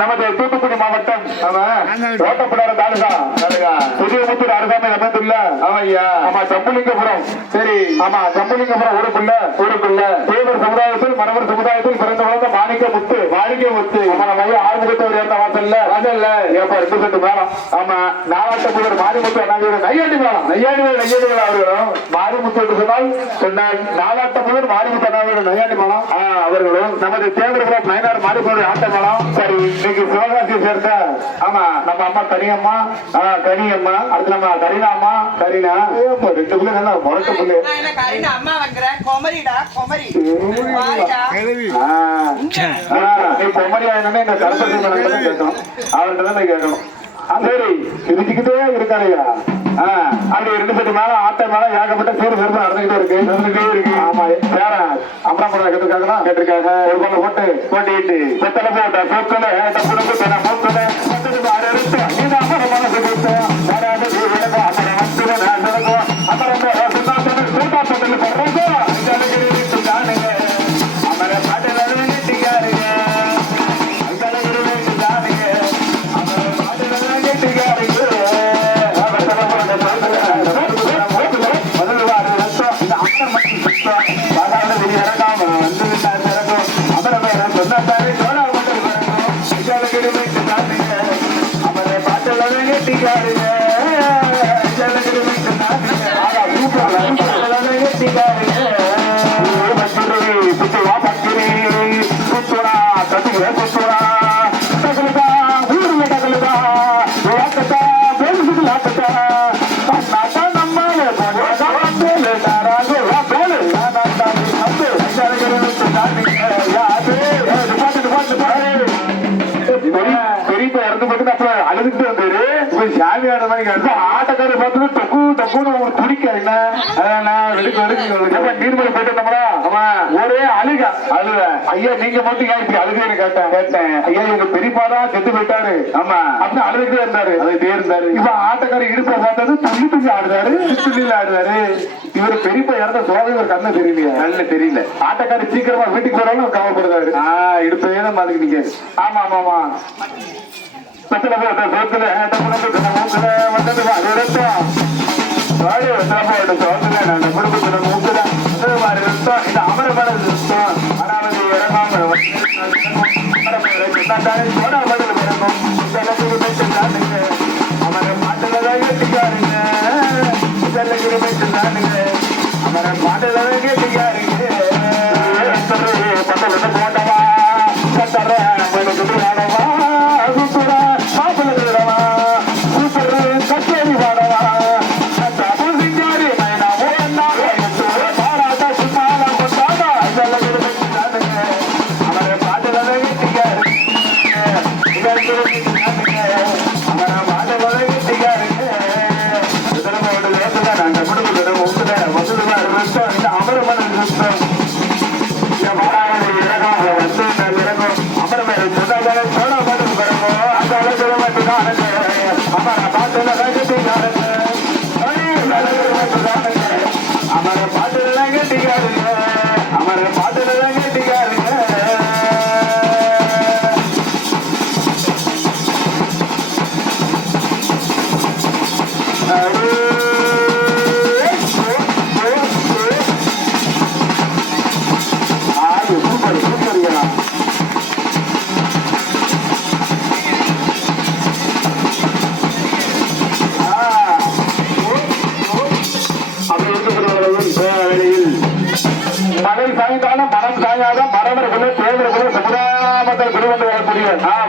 நமது தூத்துக்குடி மாவட்டம் தோட்டப்பிடார தாலுகா புதியமுத்தூர் அருகாமை அமைந்துள்ள ஆமா ஜம்புலிங்கபுரம். சரி ஆமா ஜம்புலிங்கபுரம் ஊருக்குள்ள தேவர் சமுதாயத்தில் மரவர் சமுதாயத்தில் பிறந்த வளர்ந்த மாணிக்கமுத்து நம்ம ஐயா ஆறுமுகத்தவர் இருந்த வாசல்ல ஏப்பா 2 செட்டு மேலம். ஆமா நாலாட்டப்புதர் மாரிமுத்து அண்ணாவியோட நையாண்டி மேளம் அவர்களும் மாரிமுத்து என்று சொன்னால் நாலாட்டப்புதர் மாரிமுத்து அண்ணாவியோட நையாண்டி மேளம் அவர்களும் நமது தேவர்களும் நயனார் மாரிமுத்து ஆட்ட மேளம். சரி இன்னைக்கு சிவகாசியை சேர்ந்த ஆமா நம்ம அம்மா கனியம்மா அடுத்து நம்ம கரீனா 2 பிள்ளை நல்லா முரட்டு பிள்ளை. நீ பொம்மரியா என்னன்னு இந்த கருப்பட்டி கேட்கணும் அவர்கிட்ட தான் கேட்கணும். சரி சிரிச்சுக்கிட்டே இருக்காருயா. அப்படி 2 செட்டு மேல ஆட்ட மேல ஏகப்பட்ட சீர் சிறப்பு நடந்துகிட்டே இருக்கு. ஆமா வேற அப்புறம் கேட்டிருக்காங்க ஒரு கொள்ள போட்டிட்டு செத்தல போட்ட போக்கல போக்கல ஆட்டக்காரர் பார்த்து டக்கு டக்குன்னு உங்களுக்கு துடிக்க என்ன நீர்மலை போயிட்டு ஒரே அழுக ஐயா நீங்க மட்டும் ஏன் இப்படி அழுகுன்னு கேட்டேன். ஐயா இவங்க பெரியப்பாதான் செத்து போயிட்டாரு ஆமா அப்படின்னு அழுதுட்டே இருந்தாரு இப்ப ஆட்டக்காரர் இடுப்பை பார்த்தது துள்ளி ஆடுறாரு. இவரு பெரியப்பா இறந்த சோதனை ஒரு கண்ணு தெரியல ஆட்டக்காரர் சீக்கிரமா வீட்டுக்கு போறாலும் கவலைப்படுறாரு. இடுப்பையே தான் பாத்துக்கிட்டீங்க. ஆமா பச்சல போட்ட சோத்துல வந்தது குடும்பத்துல மூக்குல இந்த அமரபட அனாவது இறங்காம அவரை பாட்டுலதான் கேட்டுக்காருங்க அவரை பாட்டுலதான் கேட்டுக்காருங்க பக்கத்துல போட்டவா கத்தர வாடவா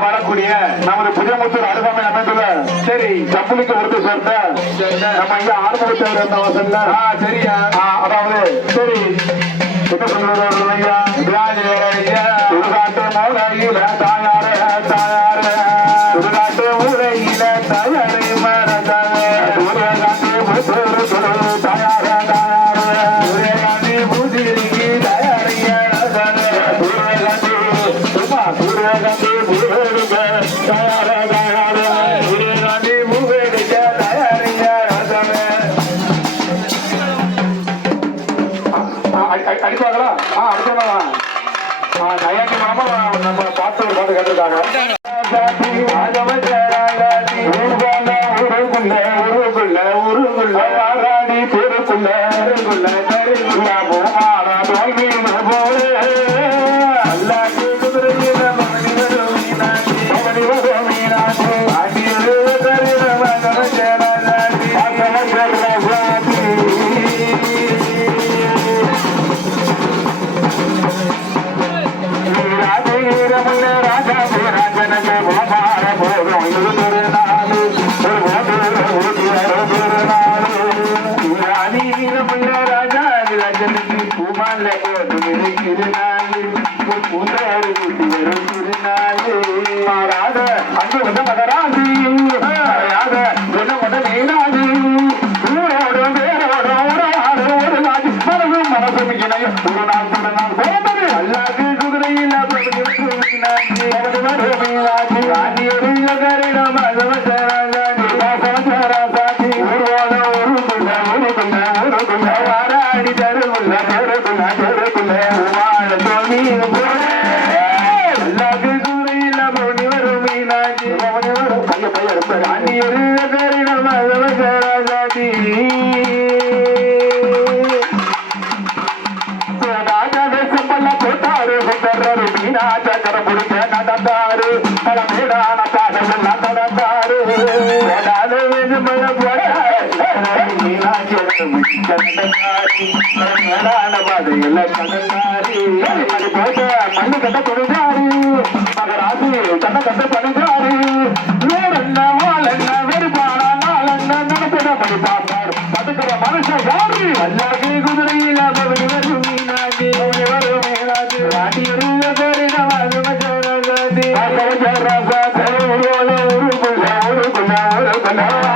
வரக்கூடிய நமது புதியமுத்தூர் அருகாமை அமைந்துள்ள சரி ஜம்புலிக்கு ஒருத்தர் சேர்ந்த நம்ம ஐயா ஆறுமுகத்தவர் இருந்த வாசல்ல சரியா அதாவது சரி என்ன சொல்றது ஐயா சுடுகாட்டு மூலையில தாயாரு சுடுகாட்டு மூலையில தாயாரு கேட்டிருக்காங்க. ஊருக்குள்ள ஆராடி தெருக்குள்ள அங்கு வந்த மகராசி மண்ணு கட்ட கொடுத்தாரு மகராசி கண்ண கட்ட பண்ணுறாரு வேறென்ன வாழென்ன வெறுப்பானா நாளென்ன நடப்பிட படிப்பார் படுக்கிற மனுஷன் யாரு அல்லாது குதிரையில் வரும் மீனாஜி வரும் மீனாஜி ராணி ஊருக்குள்ள ஊருக்குள்ள ஊருக்குள்ள